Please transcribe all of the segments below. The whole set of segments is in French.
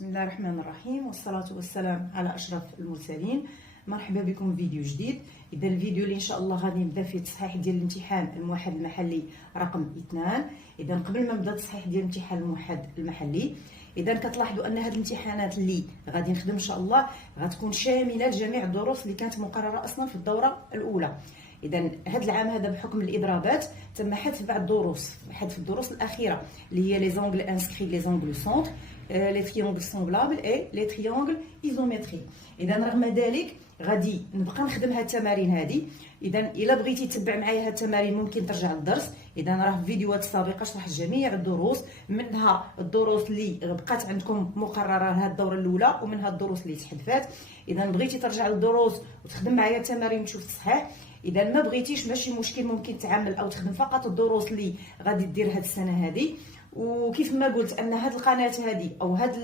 بسم الله الرحمن الرحيم والصلاة والسلام على أشرف المرسلين. مرحبا بكم في فيديو جديد. إذا الفيديو اللي إن شاء الله غادي نبدا فيه التصحيح ديال الامتحان الموحد المحلي رقم 2. إذا قبل ما نبدا التصحيح ديال الامتحان الموحد المحلي، إذا كتلاحظوا أن هاد الامتحانات اللي غادي نخدم إن شاء الله غتكون شاملة لجميع الدروس اللي كانت مقررة أصلا في الدورة الأولى. إذا هذا العام هذا بحكم الإضرابات تم حذف بعض الدروس، حذف الدروس الأخيرة اللي هي لي زونغل انسكري لي زونغل سونتر لي تريونغل سومبلابل اي لي تريونغل ايزومتري. اذا رغم ذلك غادي نبقى نخدم هاد التمارين هذه. اذا الا بغيتي تتبع معايا هاد التمارين ممكن ترجع للدرس. اذا راه في الفيديوهات السابقه شرحت جميع الدروس، منها الدروس اللي بقات عندكم مقرره لهاد الدوره الاولى ومنها الدروس اللي تحذفات. اذا بغيتي ترجع للدروس وتخدم معايا التمارين وتشوف تصحيح. اذا ما بغيتيش ماشي مشكل، ممكن تعمل او تخدم فقط الدروس اللي غادي دير هاد السنه هذه. وكيف ما قلت ان هذه القناه هذه او هذه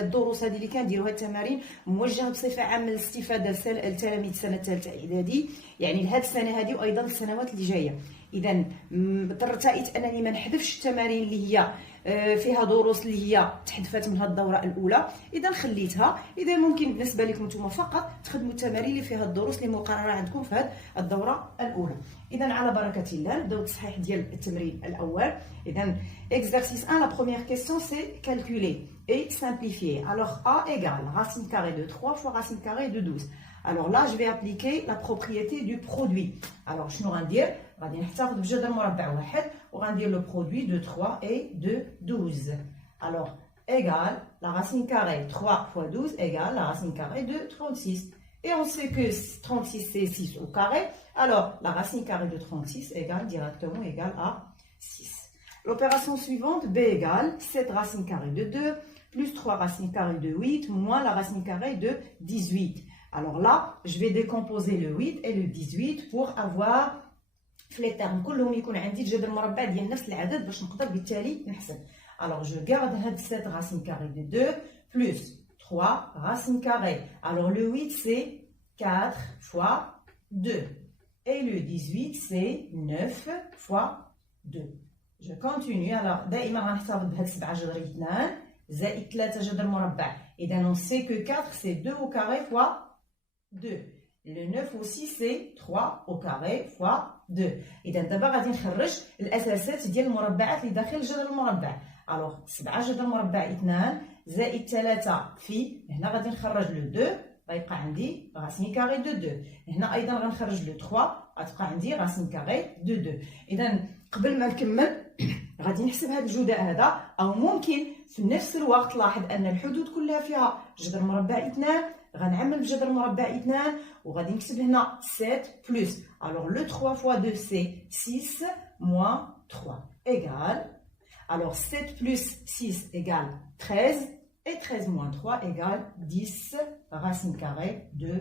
الدروس هذه اللي كنديروا هذه التمارين موجهه بصفه عامه للاستفاده لتلاميذ السنه الثالثه اعدادي، يعني لهذه السنه هذه وايضا السنوات اللي جايه. اذا ارتأيت انني ما نحذفش التمارين اللي هي فيها دروس اللي هي تحذفات من هذه الدوره الاولى، اذا خليتها. اذا ممكن بالنسبه لكم نتوما فقط تخدموا التمارين اللي فيها الدروس اللي مقرره عندكم في هذه الدوره الاولى. اذا على بركه الله نبداو التصحيح ديال التمرين الاول. اذا exercice 1, la première question c'est calculer et simplifier. Alors a égale racine carrée de 3 fois racine carrée de 12. Alors là je vais appliquer la propriété du produit. Alors شنو غندير؟ غادي نحتفظ بجذر مربع واحد وغندير le produit de 3 et de 12. Alors égale la racine carrée 3 fois 12 égale la racine carrée de 36. Et on sait que 36 c'est 6 au carré. Alors la racine carrée de 36 égale directement égale à 6. L'opération suivante, b égale 7 racines carrées de 2 plus 3 racines carrées de 8 moins la racine carrée de 18. Alors là, je vais décomposer le 8 et le 18 pour avoir في les termes كلهم يكون عندي الجذر المربع ديال نفس العدد باش نقدر بالتالي نحسب. Alors je garde هاد 7 racines carrées de 2 plus 3 racines carrées. Alors le 8 c'est 4 fois 2 et le 18 c'est 9 fois 2. Je continue. Alors دائما غنحتفظ بهاد 7 جذر 2 زائد 3 جذر مربع. إذا on sait que 4 c'est 2 au carré fois 2. Le 9 aussi c'est 3 au carré fois 2. إذا دابا غادي نخرج الأساسات ديال المربعات اللي داخل الجذر المربع. ألوغ 7 جذر مربع 2 زائد 3 في هنا غادي نخرج لو 2 غيبقى عندي راسين كاري دو 2. هنا أيضا غنخرج لو 3 غتبقى عندي راسين كاري دو 2. إذا قبل ما نكمل غادي نحسب هذا الجداء هذا، او ممكن في نفس الوقت لاحظ ان الحدود كلها فيها جذر مربع 2. غنعمل بجذر مربع 2 وغادي نكتب هنا 7 بلس. alors le 3 fois 2 c'est 6 moins 3 égale. alors 7 plus 6 égale 13 et 13 moins 3 égale 10 racine carrée de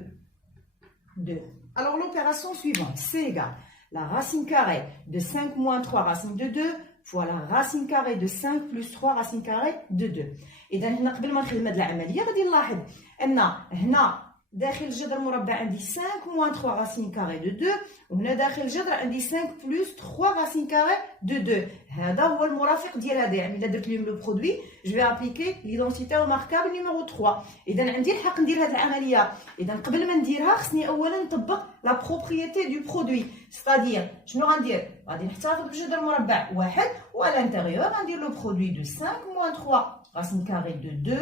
2. alors l'opération suivante, c'est égal la racine carrée de 5 moins 3 racine de 2 fois la racine carrée de 5 plus 3 racine carrée de 2. إذا هنا قبل ما نخدم هذه العملية غادي نلاحظ أن هنا داخل الجذر المربع عندي 5 moins 3 racine carrée de 2 وهنا داخل الجذر عندي 5 plus 3 racine carrée de 2. هذا هو المرافق ديال هذا، يعني إلا درت لهم لو برودوي جو في ابليكي ليدونتيتي رماركابل نيميرو 3. إذا عندي الحق ندير هذه العملية. إذا قبل ما نديرها خصني أولا نطبق لا بروبريتي دو برودوي. ستادير شنو غندير؟ غادي نحتفظ بجذر مربع واحد وعلى الانتيريور غندير لو برودوي دو 5 moins 3 racine carrée de 2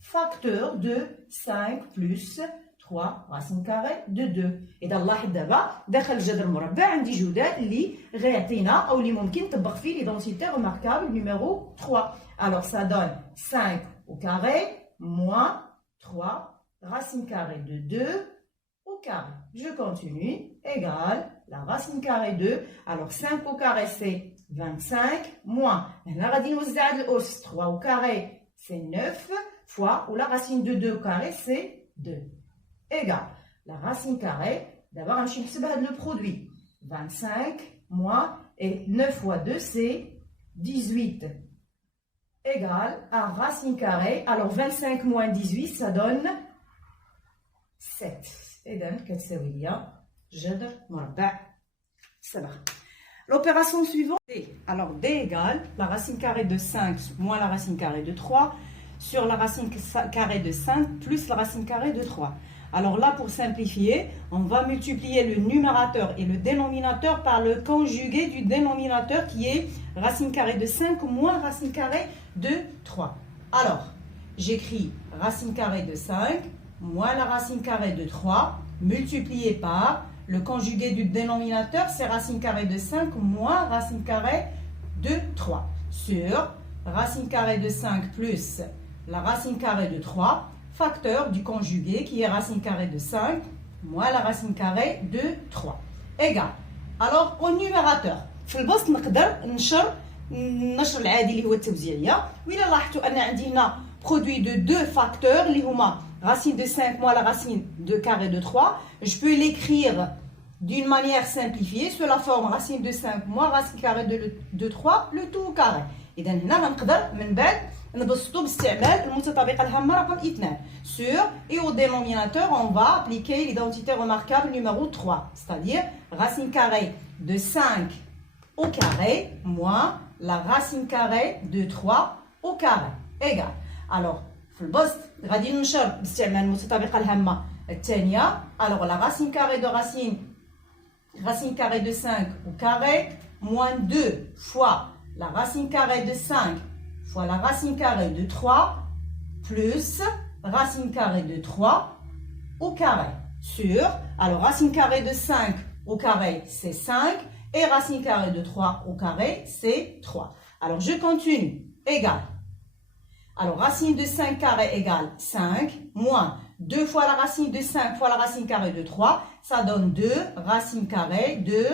facteur de 5 plus 3 racine carrée de 2. إذا لاحظ دابا داخل الجذر المربع عندي جداء اللي غيعطينا أو اللي ممكن نطبق فيه ليدونتيتي رماركابل نيميرو 3. Alors ça donne 5 au carré moins 3 racine carrée de 2 au carré. Je continue. Égale la racine carrée de. Alors 5 au carré c'est 25 moins. هنا غادي نوزع هاد الأس 3 au carré c'est 9 fois ou la racine de 2 au carré c'est 2. Égale la racine carrée. D'abord غنمشي نحسب هاد le produit 25 moins et 9 fois 2 c'est 18 égale à racine carrée. Alors 25 moins 18 ça donne 7. إذا كتساوي ليا جذر مربع 7. L'opération suivante est, alors d égale la racine carrée de 5 moins la racine carrée de 3 sur la racine carrée de 5 plus la racine carrée de 3. Alors là, pour simplifier, on va multiplier le numérateur et le dénominateur par le conjugué du dénominateur qui est racine carrée de 5 moins racine carrée de 3. Alors, j'écris racine carrée de 5 moins la racine carrée de 3 multiplié par le conjugué du dénominateur, c'est racine carrée de 5 moins racine carrée de 3 sur racine carrée de 5 plus la racine carrée de 3 facteur du conjugué qui est racine carrée de 5 moins la racine carrée de 3 égale. Alors au numérateur في البسط نقدر نشر النشر العادي اللي هو التوزيعيه. وإلا لاحظتوا ان عندي هنا produit de deux facteurs اللي هما racine de 5 moins la racine de carré de 3. Je peux l'écrire d'une manière simplifiée sous la forme racine de 5 moins racine carrée de 3 le tout au carré. إذا هنا غنقدر من بعد نبسطو باستعمال المتطابقة الهامة رقم 2 sur et au dénominateur on va appliquer l'identité remarquable numéro 3, c'est-à-dire racine carrée de 5 au carré moins la racine carrée de 3 au carré égale. Alors في البسط غادي ننشر باستعمال المتطابقة الهامة الثانية. Alors la racine carrée de racine carrée de 5 au carré moins 2 fois la racine carrée de 5 fois la racine carrée de 3 plus racine carrée de 3 au carré sur, alors racine carrée de 5 au carré c'est 5 et racine carrée de 3 au carré c'est 3. Alors je continue, égale. Alors racine de 5 carré égale 5 moins 2 fois la racine de 5 fois la racine carrée de 3, ça donne 2 racine carrée de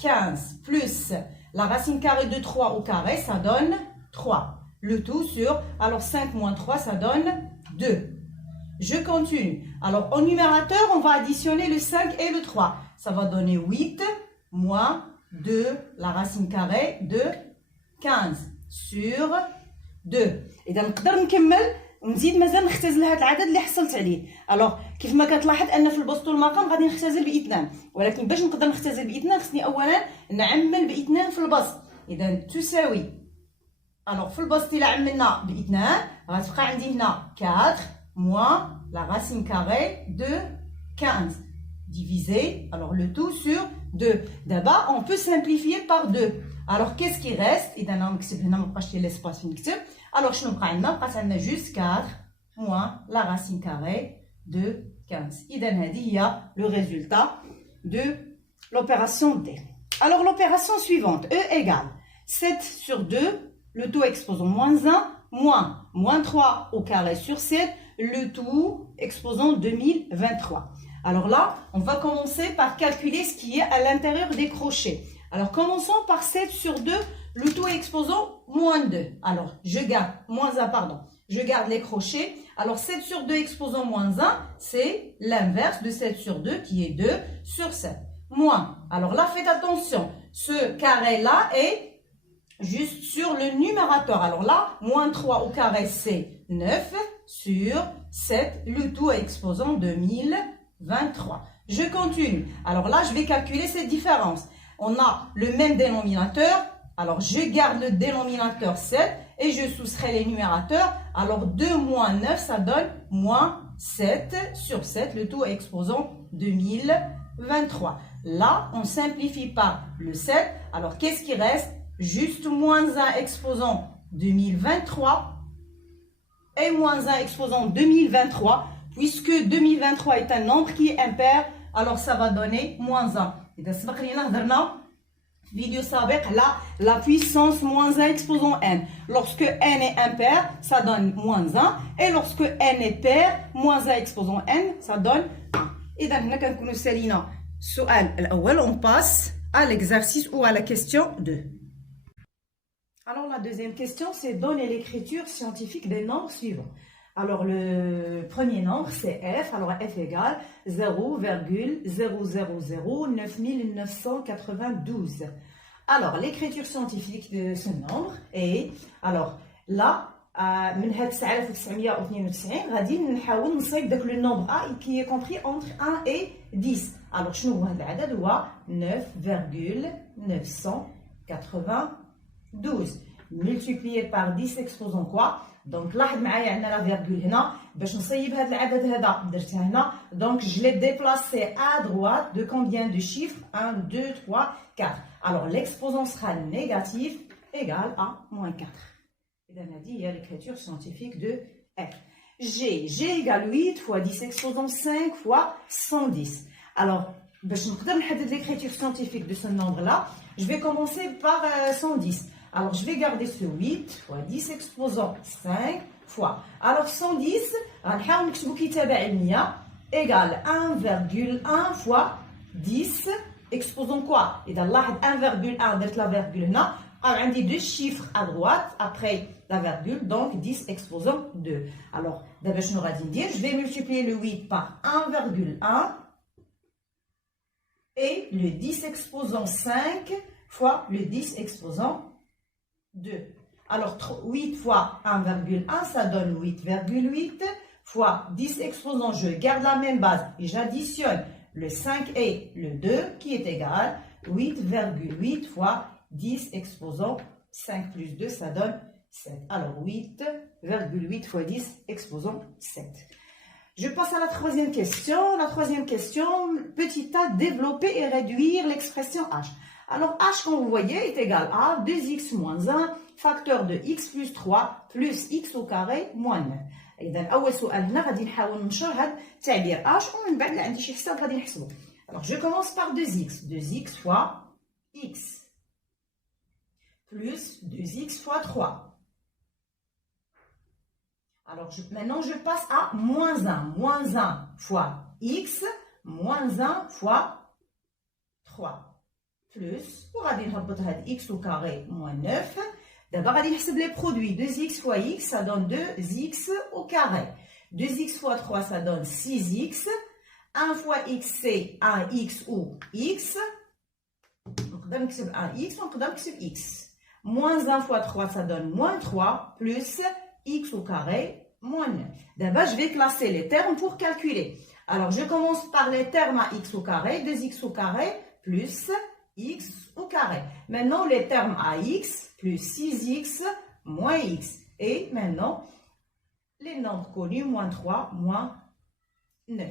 15 plus la racine carrée de 3 au carré, ça donne 3. Le tout sur, alors 5 moins 3, ça donne 2. Je continue. Alors au numérateur, on va additionner le 5 et le 3. Ça va donner 8 moins 2 la racine carrée de 15 sur 2. إذا نقدر نكمل ونزيد مازال نختزل هذا العدد اللي حصلت عليه. الوغ كيف ما كتلاحظ ان في البسط والمقام غادي نختزل باثنان، ولكن باش نقدر نختزل باثنان خصني اولا نعمل باثنان في البسط. اذا تساوي الوغ في البسط الا عملنا باثنان غتبقى عندي هنا 4 moins la racine carrée de 15 divisé alors le tout sur 2. D'abord on peut simplifier par 2. Alors qu'est-ce qui reste؟ اذا نكتب هنا ما بقاش لي ليسباس فين نكتب. Alors شنو بقى عندنا؟ بقات عندنا juste 4 moins la racine carrée de 15. إذا هذه هي le résultat de l'opération D. Alors l'opération suivante, E égale 7 sur 2, le tout exposant moins 1, moins 3 au carré sur 7, le tout exposant 2023. Alors là, on va commencer par calculer ce qui est à l'intérieur des crochets. Alors commençons par 7 sur 2, le tout exposant moins 2. Alors je garde, moins 1 pardon, je garde les crochets. Alors 7 sur 2 exposant moins 1, c'est l'inverse de 7 sur 2 qui est 2 sur 7. Moins, alors là faites attention, ce carré là est juste sur le numérateur. Alors là, moins 3 au carré c'est 9 sur 7, le tout exposant 2023. Je continue. Alors là, je vais calculer cette différence. On a le même dénominateur. Alors, je garde le dénominateur 7 et je soustrais les numérateurs. Alors, 2 moins 9, ça donne moins 7 sur 7, le tout exposant 2023. Là, on simplifie par le 7. Alors, qu'est-ce qui reste? Juste moins 1 exposant 2023 et moins 1 exposant 2023. Puisque 2023 est un nombre qui est impair, alors ça va donner moins 1. إذا سبق لينا هضرنا vidéo سابق على la puissance moins 1 exposant n. Lorsque n est impair, ça donne moins 1. Et lorsque n est pair, moins 1 exposant n, ça donne 1. إذا هنا كنكونوا سالينا السؤال الأول. On passe à l'exercice ou à la question 2. Alors la deuxième question, c'est donner l'écriture scientifique des nombres suivants. Alors le premier nombre c'est f, alors f égale 0,000992. Alors l'écriture scientifique de ce nombre est, alors là من هاد 9992 غادي نحاول نصيب داك le nombre a qui est compris entre 1 et 10. Alors شنو هو هذا العدد؟ هو 9,992 multiplié par 10 exposant quoi? دونك لاحظ معايا عندنا لا فيرغول هنا باش نصيب هذا العدد هذا درتها هنا دونك je l'ai déplacé à droite de combien de chiffres 1 2 3 4 alors l'exposant sera négatif égal à moins 4 إذا هذه هي l'écriture scientifique de F. G égale 8 fois 10 exposant 5 fois 110 alors باش نقدر نحدد l'écriture scientifique de ce nombre là je vais commencer par 110 alors je vais garder ce 8 fois 10 exposant 5 fois alors 110 غنحاول نكتبو كتابة علمية égale 1,1 fois 10 exposant quoi إذا لاحظ 1,1 درت لا فيرغول هنا عندي deux chiffres à droite après la virgule donc 10 exposant 2 alors d'abord شنو غادي ندير je vais multiplier le 8 par 1,1 et le 10 exposant 5 fois le 10 exposant 2 alors 8 fois 1,1 ça donne 8,8 fois 10 exposant je garde la même base et j'additionne le 5 et le 2 qui est égal 8,8 fois 10 exposant 5 plus 2 ça donne 7 alors 8,8 fois 10 exposant 7 je passe à la troisième question. La troisième question, petit a, développer et réduire l'expression h. Alors h, comme vous voyez, est égal à 2x moins 1, facteur de x plus 3, plus x au carré moins 9. إذا أول سؤال هنا غادي نحاول ننشر هذا التعبير h ومن بعد اللي عندي شي حساب غادي نحسبه. Alors je commence par 2x fois x plus 2x fois 3. Alors, maintenant, je passe à moins 1. Moins 1 fois x, moins 1 fois 3. Plus, وغادي نهبط هاد x au carré, moins 9. D'abord, غادي نحسب les produits. 2x fois x, ça donne 2x au carré. 2x fois 3, ça donne 6x. 1 fois x, c'est 1x ou x. نقدر نكتب 1x, ونقدر نكتب x. Moins 1 fois 3, ça donne moins 3, plus x au carré, moins 9. D'abord, je vais classer les termes pour calculer. Alors, je commence par les termes à x au carré, 2x au carré, plus x au carré. Maintenant, les termes à x, plus 6x, moins x. Et maintenant, les nombres connus, moins 3, moins 9.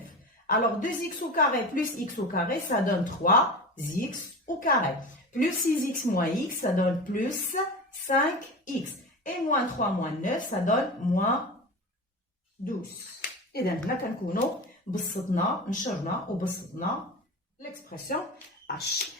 Alors, 2x au carré plus x au carré, ça donne 3x au carré. Plus 6x moins x, ça donne plus 5x. Et moins 3 moins 9, ça donne moins 12. إذا هنا كنكونوا بسطنا نشرنا وبسطنا l'expression h.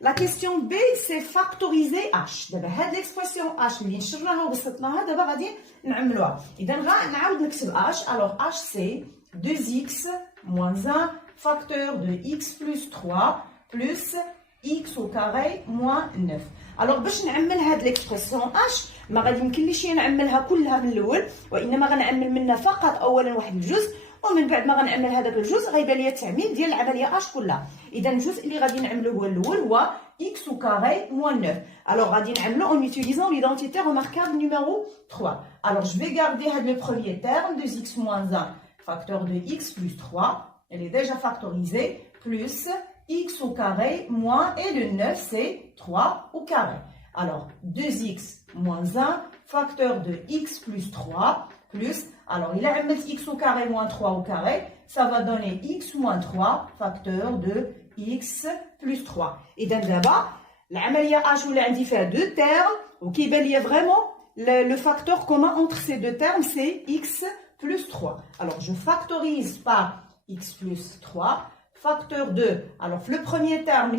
La question B, c'est factoriser h. دابا هاد l'expression h اللي نشرناها وبسطناها دابا غادي نعملوها. إذا غنعاود نكتب h. Alors h c'est 2x moins 1 facteur de x plus 3 plus x au carré moins 9. Alors باش نعمل هاد ليكسبرسيون اش ما غادي يمكنليش نعملها كلها من الاول وانما غنعمل منها فقط اولا واحد الجزء ومن بعد ما غنعمل هذاك الجزء غيبان لي التعميل ديال العمليه اش كلها. اذا الجزء اللي غادي نعملو هو الاول هو x au carré moins 9. Alors غادي نعملو en utilisant l'identité remarquable numéro 3. Alors je vais garder le premier terme 2x moins 1 facteur de x plus 3, elle est déjà factorisée, plus x au carré moins, et le 9 c'est 3 au carré. Alors 2x moins 1 facteur de x plus 3 plus, alors il a mis x au carré moins 3 au carré, ça va donner x moins 3 facteur de x plus 3. Et d'abord, l'عملية h où عندي فيها deux termes وكيبان لي vraiment le facteur commun entre ces deux termes c'est x plus 3. Alors je factorise par x plus 3. Facteur 2, alors le premier terme,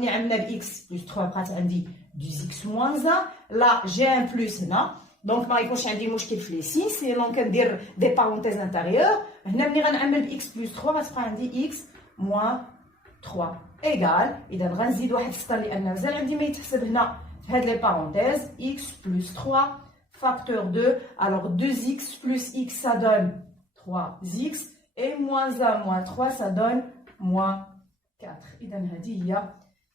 x plus 3, dit 2x moins 1. Là, j'ai un plus là. Donc, ما يكونش عندي مشكل في les signes. C'est donc ندير des parenthèses intérieures. هنا ملي غنعمل x plus 3 غتبقى عندي x moins 3 égal. إذا غنزيد واحد السطر لأن مازال عندي ما يتحسب هنا في هاد les parenthèses. x plus 3 facteur 2. Alors 2x plus x ça donne 3x et moins 1 moins 3 ça donne moins 4. إذا هذه هي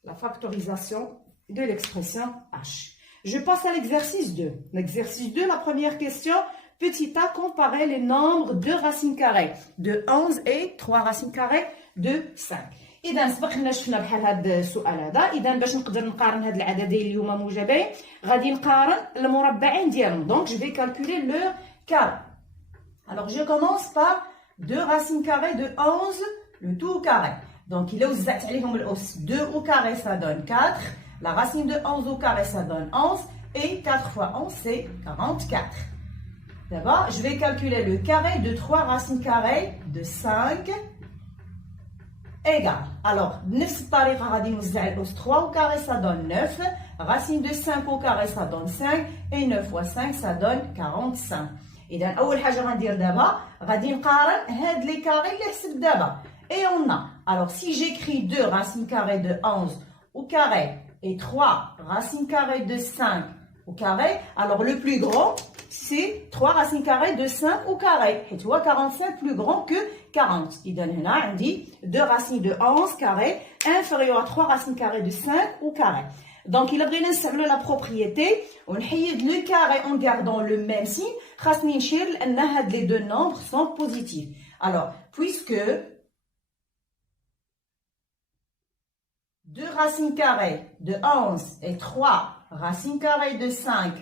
la factorisation de l'expression h. Je passe à l'exercice 2. L'exercice 2, la première question, petit a, comparer les nombres de racines carrées de 11 et 3 racines carrées de 5. إذا سبقنا شفنا بحال هذا السؤال هذا. إذا باش نقدر نقارن هاد العددين اللي هما موجبين غادي نقارن المربعين ديالهم. Donc je vais calculer leur carré. Alors, je commence par 2 racines carrées de 11, le tout au carré. Donc, il est aux 2 au carré, ça donne 4. La racine de 11 au carré, ça donne 11. Et 4 fois 11, c'est 44. D'abord, je vais calculer le carré de 3 racines carrées de 5 égale. Alors, 3 au carré, ça donne 9. Racine de 5 au carré, ça donne 5. Et 9 fois 5, ça donne 45. إذا أول حاجة غندير دابا غادي نقارن هاد لي كاري اللي حسبت دابا. Et on a. Alors, si j'écris 2 racines carrées de 11 au carré et 3 racines carrées de 5 au carré, alors le plus grand, c'est 3 racines carrées de 5 au carré. Et tu vois, 45 plus grand que 40. إذا هنا عندي 2 racines de 11 carré inférieur à 3 racines carrées de 5 au carré. Donc, il a besoin de la propriété. On حيد le carré en gardant le même signe. خاصني نشير لأن هاد les deux nombres sont positifs. Alors, puisque 2 racines carrées de 11 et 3 racines carrées de 5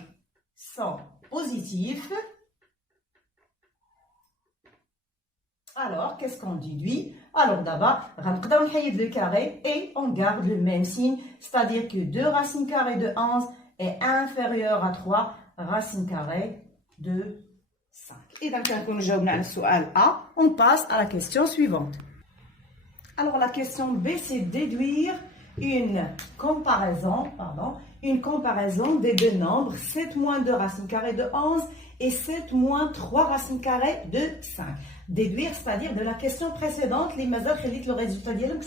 sont positifs, alors, qu'est-ce qu'on déduit? Alors, d'abord, on va le carré et on garde le même signe, c'est-à-dire que 2 racines carrées de 11 est inférieur à 3 racines carrées de 5. Et donc, quand nous avons le sujet A, on passe à la question suivante. Alors, la question B, c'est déduire une comparaison des deux nombres 7 moins 2 racines carrées de 11 et 7 moins 3 racines carrées de 5. Déduire, c'est-à-dire de la question précédente, les mazal khalit le résultat dialogue.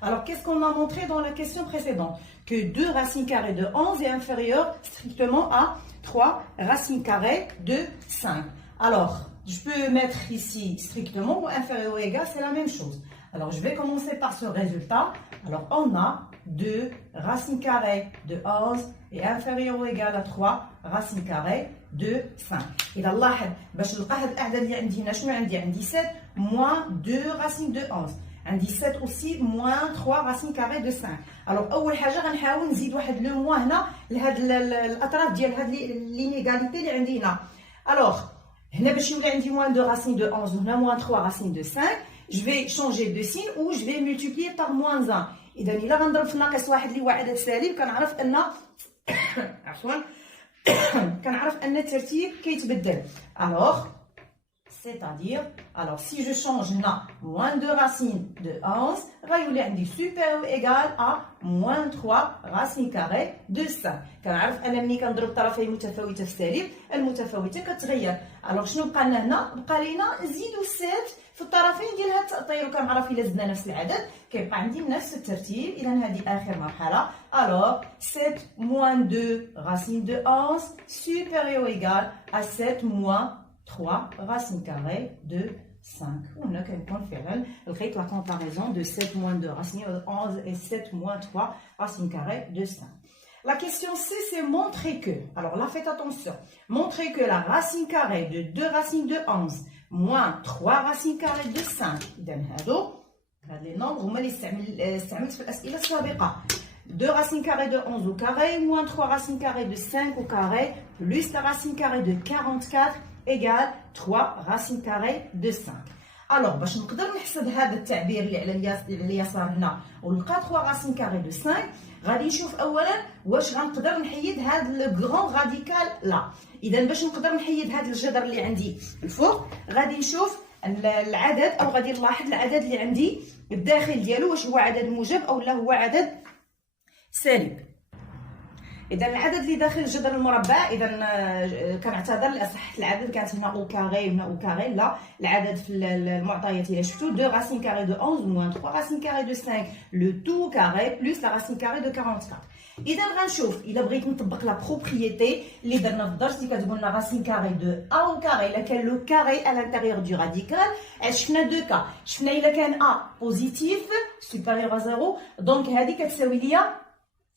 Alors, qu'est-ce qu'on a montré dans la question précédente? Que 2 racines carrées de 11 est inférieur strictement à 3 racines carrées de 5. Alors, je peux mettre ici strictement ou inférieur ou égal, c'est la même chose. Alors, je vais commencer par ce résultat. Alors, on a 2 racines carrées de 11 est inférieur ou égal à 3 racines carrées de 5. إذا نلاحظ باش نلقى هاد الأعداد اللي عندي هنا شنو عندي 7 moins 2 racines de 11. عندي 7 aussi moins 3 racines carrées de 5. Alors أول حاجة غنحاول نزيد واحد لو موان هنا لهاد الأطراف ديال هاد l'inégalité اللي عندي هنا. Alors هنا باش يولي عندي moins 2 racines de 11 وهنا moins 3 racines de 5. Je vais changer de signe ou je vais multiplier par moins 1. إذا إلا غنضرب في ناقص واحد اللي هو عدد سالب كنعرف أن عفوا كنعرف أن الترتيب كيتبدل. Alors, c'est-à-dire, alors si je change هنا moins 2 racines de 11 غيولي عندي supérieur ou égal à moins 3 racines carrées de 5. كنعرف أن ملي كنضرب طرفين متفاوتة في سالب المتفاوتة كتغير. alors شنو بقى لنا هنا؟ بقى لينا نزيدو 7 في الطرفين ديال هاد التأطير وكنعرف إلا زدنا نفس العدد كيبقى عندي نفس الترتيب. إذا هذه آخر مرحلة. alors 7 moins 2 racines de 11 supérieur ou égal à 7 moins 3 racines carrées de 5. On a كنكون فعلا لقيت la comparaison de 7 moins 2 racines de 11 et 7 moins 3 racines carrées de 5. La question C, c'est montrer que, alors là faites attention, montrer que la racine carrée de 2 racines de 11 moins 3 racines carrées de 5. إذا هادو les nombres هما اللي استعملت في الأسئلة السابقة. 2 racines carrées de 11 au carré moins 3 racines carrées de 5 au carré plus la racine carrée de 44 égale 3 racines carrées de 5. Alors, باش نقدر نحسب هذا التعبير اللي على اليسار هنا ونلقى 3 racines carrées de 5 غادي نشوف اولا واش غنقدر نحيد هذا الغران راديكال لا. اذا باش نقدر نحيد هذا الجذر اللي عندي الفوق غادي نشوف العدد او غادي نلاحظ العدد اللي عندي الداخل ديالو واش هو عدد موجب او لا هو عدد سالب. إذا العدد اللي داخل الجذر المربع إذا كنعتذر لأصح العدد كانت هنا أو كاري هنا أو كاري لا العدد في المعطيات إلا شفتو 2 racines carrées de 11 moins 3 racines carrées de 5 le tout carré plus la racine carrée de 44. إذا غنشوف إلا بغيت نطبق لا بروبريتي اللي درنا في الدرس اللي كتقول لنا racine carrée de A au carré إلا كان لو كاري à l'intérieur du radical شفنا دو كا شفنا إلا كان A positif supérieur à 0 دونك هذه كتساوي ليا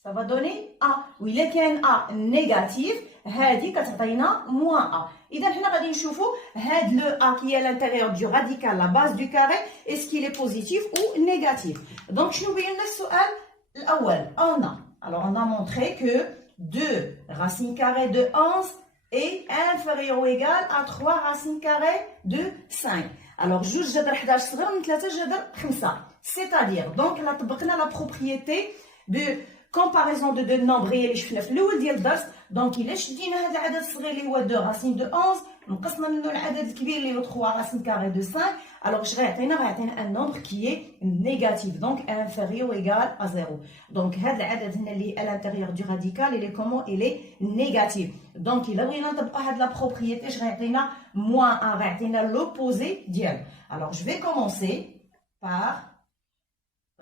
ça va donner A. وإلا كان A négatif هذه كتعطينا moins A. إذا حنا غادي نشوفوا هاد لو A qui est à l'intérieur du radical la base du carré est-ce qu'il est positif ou négatif. donc شنو بين لنا السؤال الأول on a alors on a montré que 2 racines carrées de 11 est inférieur ou égal à 3 racines carrées de 5. Alors, جوج جذر 11 صغر من 3 جذر 5. C'est-à-dire, donc, là, طبقنا la propriété de comparaison de deux nombres اللي شفنا في الأول ديال الدرس. دونك إلا شدينا هذا العدد الصغير اللي هو 2 racines de 11 نقصنا منه العدد الكبير اللي هو 3 racines carrées de 5. Alors, je غيعطينا un nombre qui est négatif, donc inférieur ou égal à 0. Donc, هذا العدد هنا اللي à l'intérieur du radical, il est comment? Il est négatif. Donc, إلا بغينا نطبقوا هذه la propriété, je غيعطينا moins 1, غيعطينا l'opposé ديالو. Alors, je vais commencer par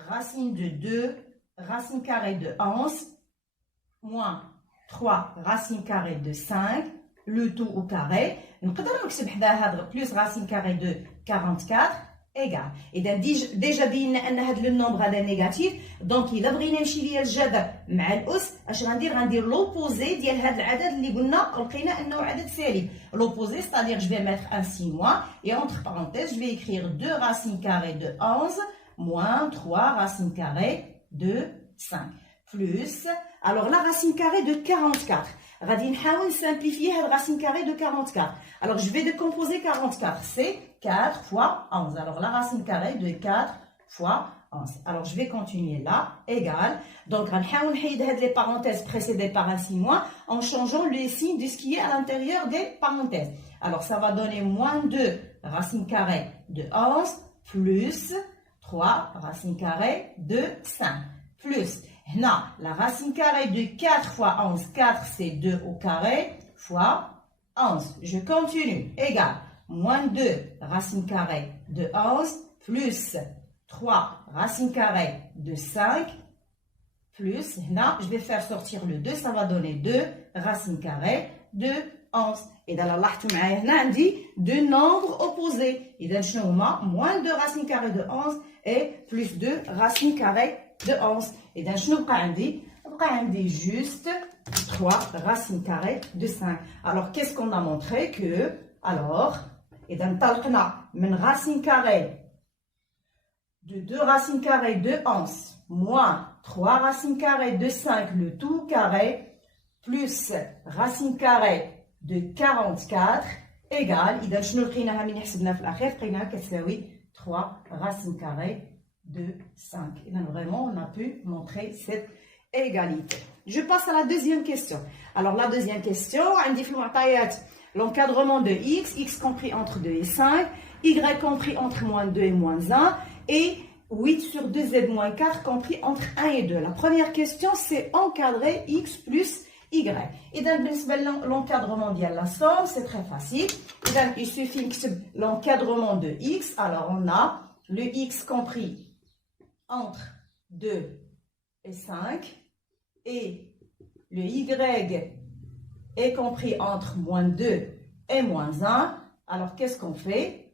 racine de 2, racine carrée de 11, moins 3 racine carrée de 5, le tout au carré. نقدر نكتب حدا هذا plus racine carrée de 44 égal. إذا ديجا بينا أن هذا النومبر هذا نيجاتيف. دونك إلا بغينا نمشي ليا الجذر مع الأس اش غندير لوبوزي ديال هذا العدد اللي قلنا لقينا أنه عدد سالب. L'opposé, c'est-à-dire je vais mettre un signe moins et entre parenthèses je vais écrire 2 racines carrées de 11 moins 3 racines carrées de 5 plus, alors la racine carrée de 44. غادي نحاول simplifier la racine carrée de 44. Alors je vais décomposer 44, c'est 4 fois 11. Alors la racine carrée de 4 fois 11. Alors je vais continuer là, égal. Donc غنحاول نحيد هاد les parenthèses précédées par un signe moins en changeant les signes de ce qui est à l'intérieur des parenthèses. Alors ça va donner moins 2 racine carrée de 11 plus 3 racine carrée de 5 plus هنا la racine carrée de 4 fois 11, 4 c'est 2 au carré fois 11. Je continue, égal, moins 2 racine carrée de 11 plus 3 racine carrée de 5 plus, هنا je vais faire sortir le 2, ça va donner 2 racine carrée de 11. إذا لاحظتوا معايا هنا عندي deux nombres opposés. إذا شنو هما moins 2 racine carrée de 11 et plus 2 racine carrée de 11. إذا شنو بقى عندي؟ بقى عندي juste 3 racines carrées de 5. Alors qu'est-ce qu'on a montré que alors إذا انطلقنا من racine carrée de 2 racines carrées de 11 moins 3 racines carrées de 5 le tout carré plus racine carrée de 44 égale إذا شنو لقيناها من حسبنا في الأخير لقيناها كتساوي 3 racines carrées de 5. Et donc vraiment, on a pu montrer cette égalité. Je passe à la deuxième question. Alors la deuxième question, l'encadrement de x compris entre 2 et 5, y compris entre moins 2 et moins 1, et 8 sur 2z moins 4 compris entre 1 et 2. La première question, c'est encadrer x plus y. Et donc, l'encadrement de la somme, c'est très facile. Et donc, il suffit de l'encadrement de x. Alors, on a le x compris entre 2 et 5 et le y est compris entre moins 2 et moins 1. Alors qu'est-ce qu'on fait?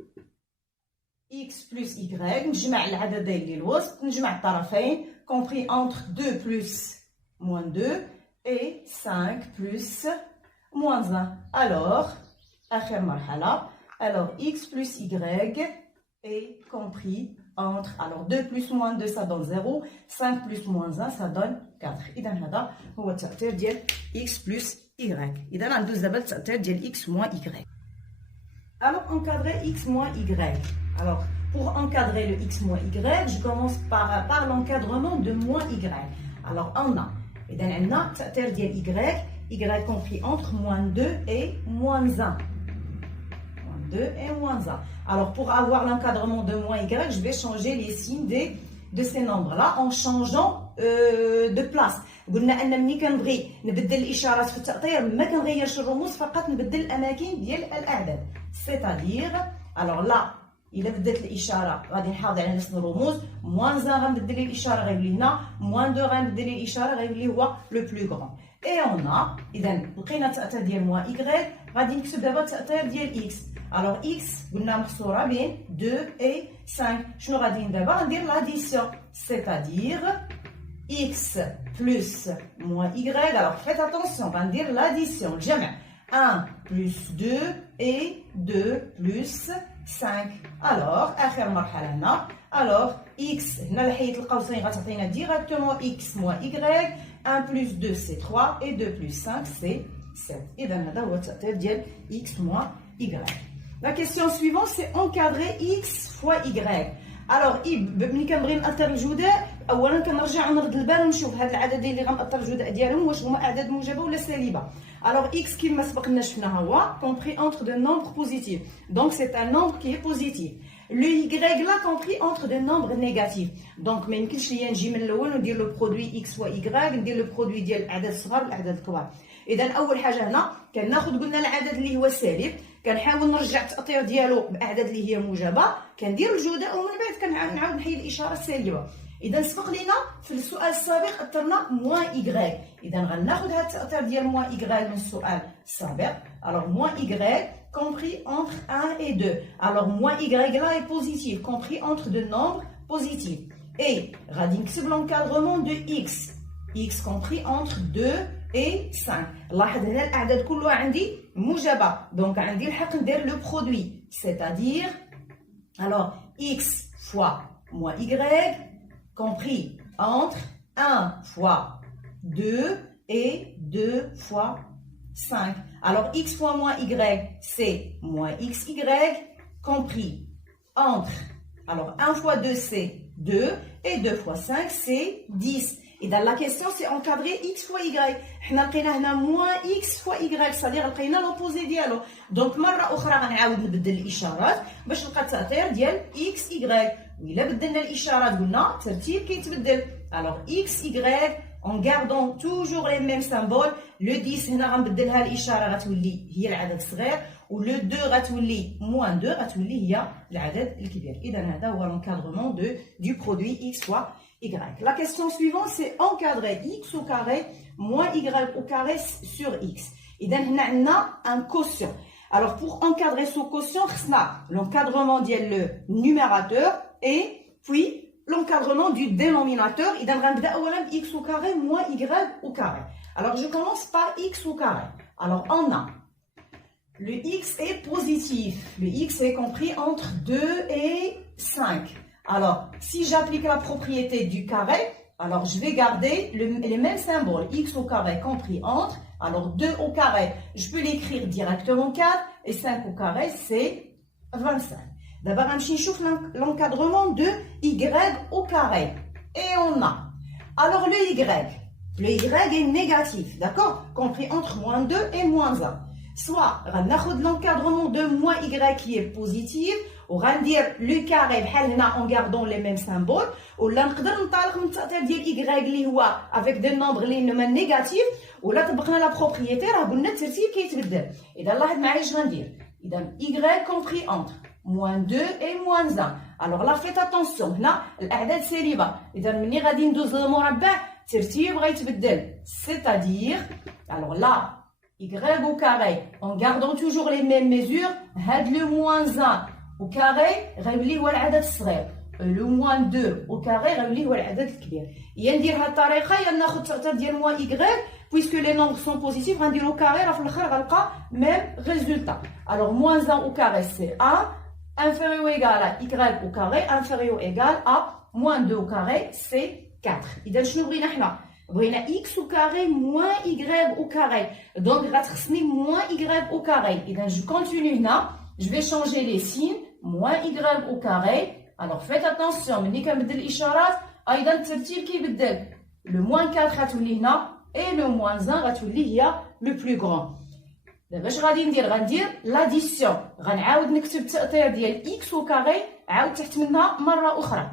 X plus y, نجمع العددين اللي الوسط, نجمع الطرفين, compris entre 2 plus moins 2 et 5 plus moins 1. Alors, آخر مرحلة, alors x plus y est compris entre, alors 2 plus moins 2 ça donne 0, 5 plus moins 1 ça donne 4. إذا هذا هو التأثير ديال x plus y. إذا غندوز دابا التأثير ديال x moins y. Alors encadrer x moins y. Alors pour encadrer le x moins y, je commence par l'encadrement de moins y. Alors on a, إذا عندنا التأثير ديال y compris entre moins 2 et moins 1. 2 et moins 1. Alors, pour avoir l'encadrement de moins y, je vais changer les signes de ces nombres-là en changeant de place. قلنا أن ملي كنبغي نبدل الإشارات في التأطير ما كنغيرش الرموز فقط نبدل الأماكن ديال الأعداد. C'est-à-dire, alors là, إلا بدلت الإشارة غادي نحافظ على نفس الرموز. moins 1 غنبدل الإشارة غيولي هنا. moins 2 غنبدل الإشارة غيولي هو لو بلو غران. Et on a, إذا لقينا التأثير ديال moins y غادي نكتب دابا التأثير ديال x. Alors x قلنا محصورة بين 2 et 5. شنو غادي ندير دابا؟ غندير l'addition. C'est-à-dire x plus moins y. Alors faites attention, غندير l'addition, الجمع. 1 plus 2 et 2 plus 5. Alors آخر مرحلة هنا. Alors x هنا لحيت القوسين غتعطينا directement x moins y. 1 plus 2 c'est 3 et 2 plus 5 c'est 7. إذا هذا هو التأثير ديال x moins y. La question suivante, c'est encadrer x fois y. Alors, ملي كنبغي نأثر الجداء اولا كنرجع نرد البال ونشوف هاد العددين اللي غنأثر الجداء ديالهم واش هما اعداد موجبه ولا سالبه. Alors x كما سبقنا شفنا هو compris entre de nombres positifs. Donc c'est un nombre qui est positif. Le y là compris entre des nombres négatifs. Donc ما يمكنش ليا نجي من الاول وندير لو برودوي x fois y ندير لو برودوي ديال الاعداد الصغار والاعداد الكبار. اذا اول حاجه هنا كناخذ قلنا العدد اللي هو سالب كنحاول نرجع التأثير ديالو باعداد اللي هي موجبه كندير الجداء ومن بعد كنعاود نحيد الاشاره السالبه. إذا سبق لينا في السؤال السابق أثرنا موان إيكغيك. إذا غناخذ هذا التأثير ديال موان إيكغيك من السؤال السابق. Alors موان إيكغيك compris entre 1 et 2. Alors موان إيكغيك là est positif compris entre deux nombres positifs. Et غادي نكتب l'encadrement de x. x compris entre 2 et 5. لاحظ هنا الأعداد كلها عندي موجبة. Donc عندي الحق ندير le produit. C'est-à-dire alors x fois moins y compris entre 1 fois 2 et 2 fois 5. Alors, x fois moins y, c'est moins xy, compris entre, alors 1 fois 2, c'est 2, et 2 fois 5, c'est 10. Et dans la question, c'est encadrer x fois y. حنا لقينا هنا moins x fois y, c'est-à-dire لقينا l'opposé ديالو. Donc مرة أخرى غنعاود نبدل الإشارات باش نلقى التأثير ديال x y. وإلا بدلنا الإشارات قلنا الترتيب كيتبدل. Alors x y en gardant toujours les mêmes symboles. Le 10 هنا غنبدلها الإشارة غتولي هي العدد الصغير و le 2 غتولي moins 2 غتولي هي العدد الكبير. إذا هذا هو l'encadrement du produit x fois y. La question suivante, c'est encadrer x au carré moins y au carré sur x. إذا هنا عندنا un quotient. Alors pour encadrer ce quotient, خصنا l'encadrement ديال le numérateur et puis l'encadrement du dénominateur. إذا غنبدا أولا x au carré moins y au carré. Alors je commence par x au carré. Alors on a le x est positif. Le x est compris entre 2 et 5. Alors, si j'applique la propriété du carré, alors je vais garder les mêmes symboles. X au carré compris entre. Alors 2 au carré, je peux l'écrire directement 4. Et 5 au carré, c'est 25. D'abord, on va voir l'encadrement de y au carré. Et on a. Alors le y est négatif, d'accord? Compris entre moins 2 et moins 1. Soit, on a l'encadrement de moins y qui est positif. On va dire le carré en gardant les mêmes symboles. On va dire y avec des nombres négatifs. On va dire la propriété. On va dire et là, y compris entre moins 2 et moins 1. Alors là, faites attention. الأعداد سالبة. إذا مني غادي ندوز للمربع الترتيب غيتبدل. C'est-à-dire, alors là, y au carré en gardant toujours les mêmes mesures. هاد le moins 1 au carré غيولي هو العدد الصغير. لو موان 2 au carré غيولي هو العدد الكبير. يا ندير هاد الطريقه يا ناخذ التأثير ديال موان y puisque les nombres sont positifs غندير au carré راه في الاخر غنلقى même résultat. Alors moins 1 au carré c'est 1 inférieur ou égal à y au carré inférieur ou égal à moins 2 au carré c'est 4. اذا شنو بغينا حنا؟ بغينا x au carré moins y au carré. Donc غتخصني moins y au carré. اذا je continue هنا. Je vais changer les signes. Moins y au carré. Alors faites attention. ملي كنبدل الإشارات أيضا الترتيب كيبدل. Le moins 4 غتولي هنا et le moins 1 غتولي هي le plus grand. دابا اش غادي ندير؟ غندير l'addition. غنعاود نكتب التأثير ديال x au carré عاود تحت منها مرة أخرى.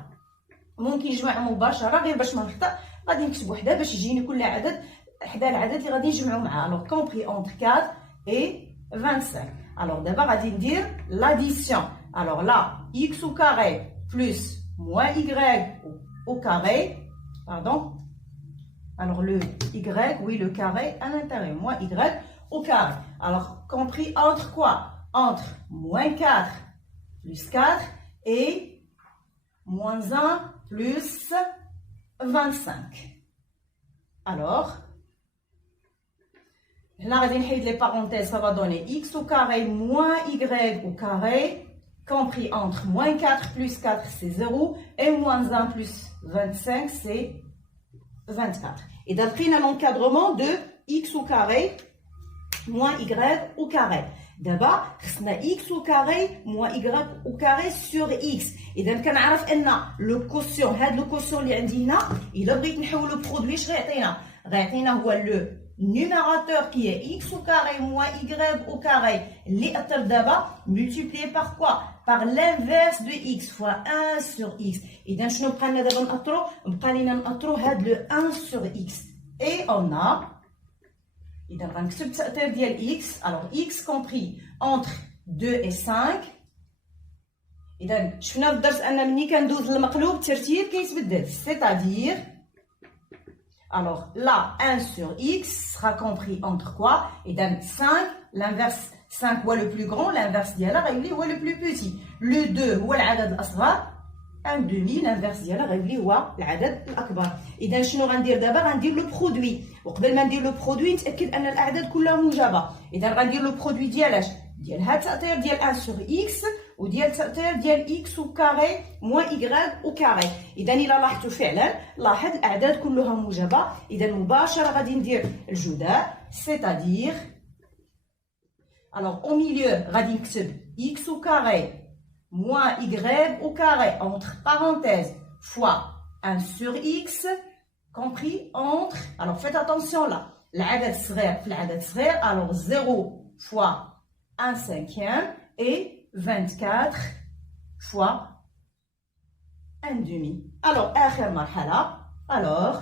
ممكن نجمع مباشرة غير باش ما نخطأ غادي نكتب وحدة باش يجيني كل عدد حدا العدد اللي غادي نجمعو معاه. Alors compris entre 4 et 25. Alors d'abord, on va dire l'addition. Alors là, x au carré plus moins y au carré. Pardon. Alors le y, oui, le carré à l'intérieur. Moins y au carré. Alors, compris entre quoi? Entre moins 4 plus 4 et moins 1 plus 25. Alors, là, on va dire les parenthèses, ça va donner x au carré moins y au carré, compris entre moins 4 plus 4, c'est 0, et moins 1 plus 25, c'est 24. Et d'après l'encadrement de x au carré moins y au carré. دابا خصنا x au carré moins y au carré sur x. اذا كنعرف ان لو كوسيون هاد لو كوسيون اللي عندي هنا الا بغيت نحولو برودوي اش غيعطينا هو لو numérateur qui est x au carré moins y au carré اللي اثر دابا multiplié par quoi par l'inverse de x fois 1 sur x. اذا شنو بقى لنا دابا نأثرو؟ بقى لينا نأثرو هاد لو 1 sur x et on a إذا غنكتب التأثير ديال x. alors x compris entre 2 et 5. إذا شفنا في الدرس أن ملي كندوز للمقلوب الترتيب كيتبدل c'est-à-dire alors là 1 sur x sera compris entre quoi إذا 5 l'inverse 5 هو le plus grand l'inverse ديالها غيولي هو le plus petit. le 2 هو العدد الأصغر 1 demi l'inverse ديالها غيولي هو العدد الأكبر. إذا شنو غندير دابا؟ غندير لو برودوي وقبل ما ندير لو برودوي نتأكد أن الأعداد كلها موجبة. إذا غندير لو برودوي ديال ديال هاد التأثير ديال 1 sur x وديال التأثير ديال x au carré moins y au carré. إذا إلا لاحظتوا فعلا لاحظ الأعداد كلها موجبة. إذا مباشرة غادي ندير الجداء c'est-à-dire alors au milieu غادي نكتب x au carré moins y au carré entre parenthèses fois 1 sur x compris entre alors faites attention là العدد الصغير في العدد الصغير alors 0 fois 1 cinquième et 24 fois 1 demi. alors آخر مرحلة alors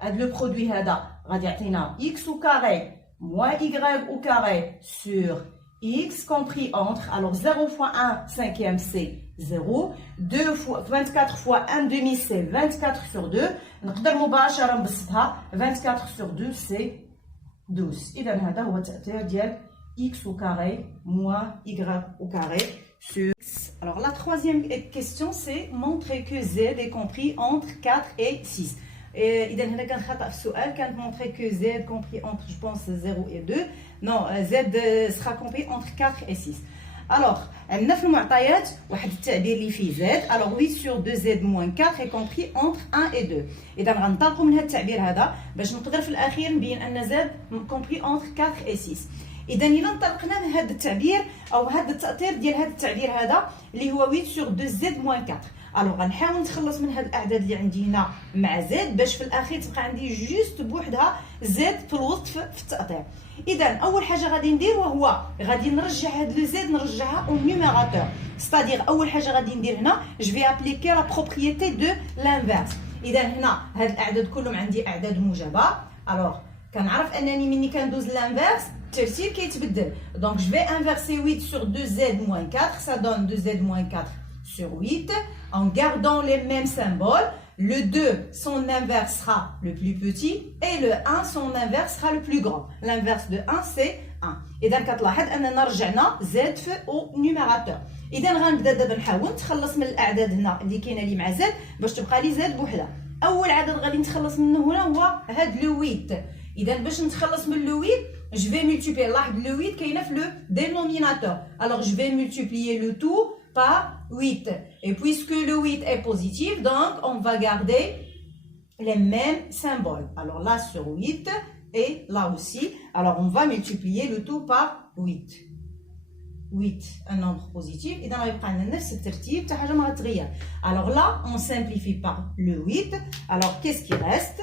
هاد لو برودوي هذا غادي يعطينا x au carré moins y au carré sur x compris entre alors 0 fois 1 cinquième c'est 0 2 fois 24 fois 1 demi c'est 24 sur 2 نقدر مباشرة نبسطها 24 sur 2 c'est 12. إذا هذا هو التأثير ديال x au carré moins y au carré sur x. alors la troisième question c'est montrer que z est compris entre 4 et 6. إذا هنا كان خطأ في السؤال كانت montrer que z compris entre je pense 0 et 2 non z sera compris entre 4 et 6. alors عندنا في المعطيات واحد التعبير اللي فيه z alors 8 sur 2z moins 4 est compris entre 1 et 2. إذا غنطلقوا من هذا التعبير هذا باش نقدر في الأخير نبين أن z compris entre 4 et 6. إذا إلا انطلقنا من هذا التعبير أو هذا التأثير ديال هذا التعبير هذا اللي هو 8 sur 2z moins 4 الوغ غنحاول نتخلص من هاد الاعداد اللي عندي هنا مع زد باش في الاخير تبقى عندي جوست بوحدها زد في الوسط في التأثير. اذا اول حاجه غادي ندير وهو غادي نرجع هاد لو زد نرجعها او نيميراتور ستادير اول حاجه غادي ندير هنا جو في ابليكي لا بروبريتي دو لانفيرس. اذا هنا هاد الاعداد كلهم عندي اعداد موجبه الوغ كنعرف انني ملي كندوز لانفيرس الترتيب كيتبدل دونك جو في انفيرسي 8 sur 2z moins 4 ça donne 2z moins 4 sur 8 en gardant les mêmes symboles. Le 2, son inverse sera le plus petit et le 1, son inverse sera le plus grand. L'inverse de 1, c'est 1. إذا كتلاحظ أننا رجعنا زد au numérateur. إذا غنبدا دابا نحاول نتخلص من الأعداد هنا اللي كاينة لي مع زد باش تبقى لي زد بوحدها. أول عدد غادي نتخلص منه هنا هو هاد لو 8. إذا باش نتخلص من لو 8 je vais multiplier. لاحظ لو 8 كاينة في le dénominateur. Alors je vais multiplier le tout par 8. Et puisque le 8 est positif, donc on va garder les mêmes symboles. Alors là sur 8 et là aussi. Alors on va multiplier le tout par 8. 8, un nombre positif. Et dans la الترتيب حاجة ما غتغير. Alors là, on simplifie par le 8. Alors qu'est-ce qui reste?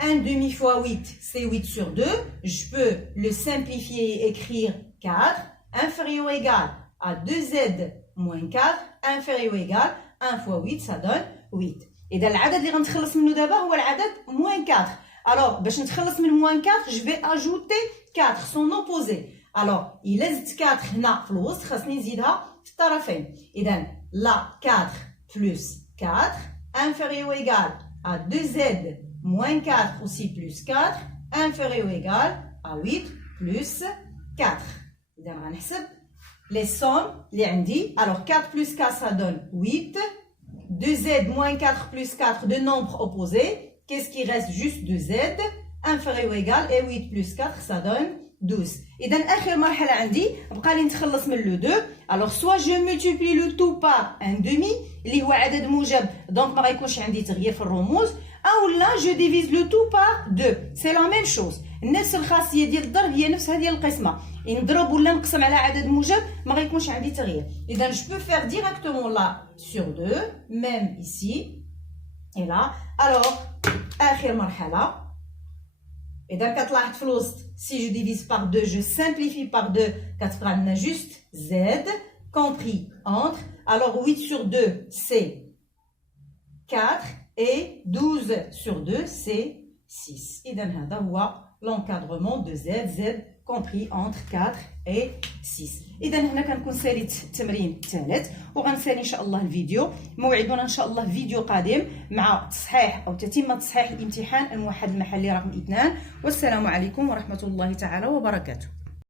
1 demi fois 8, c'est 8 sur 2. Je peux le simplifier et écrire 4. Inférieur ou égal à 2z moins 4 inférieur ou égal 1 fois 8 ça donne 8. إذا العدد اللي غنتخلص منه دابا هو العدد moins 4. Alors باش نتخلص من moins 4 je vais ajouter 4 son opposé. Alors إلا زدت 4 هنا في الوسط خاصني نزيدها في الطرفين. إذا là 4 plus 4 inférieur ou égal à 2z moins 4 aussi plus 4 inférieur ou égal à 8 plus 4. إذا غنحسب les sommes les عندي. Alors 4 plus 4 ça donne 8. 2z moins 4 plus 4 de nombres opposés. Qu'est-ce qui reste? Juste 2z inférieur ou égal et 8 plus 4 ça donne 12. إذا آخر مرحلة عندي بقى لي نتخلص من le 2. Alors soit je multiplie le tout par un demi اللي هو عدد موجب donc ما غيكونش عندي تغيير في الرموز. او لا جو ديفيز لو تو بار 2 سي لا ميم شوز. نفس الخاصيه ديال الضرب هي نفسها ديال القسمه، نضرب ولا نقسم على عدد موجب ما غيكونش عندي تغيير. اذا جو بو فير ديريكتومون لا سور 2 ميم ايسي اي لا. الوغ اخر مرحله، اذا كتلاحظ في الوسط سي جو ديفيز بار 2 جو سامبليفي بار 2 كتبقى لنا جوست زد كومبري انتر. الوغ 8 sur 2 c'est 4 et 12 sur 2 c'est 6. إذا هذا هو l'encadrement de Z compris entre 4 et 6. إذا هنا كنكون ساليت التمرين الثالث، وغنسالي إن شاء الله الفيديو. موعدنا إن شاء الله فيديو قادم مع تصحيح أو تتمة تصحيح الامتحان الموحد المحلي رقم 2. والسلام عليكم ورحمة الله تعالى وبركاته.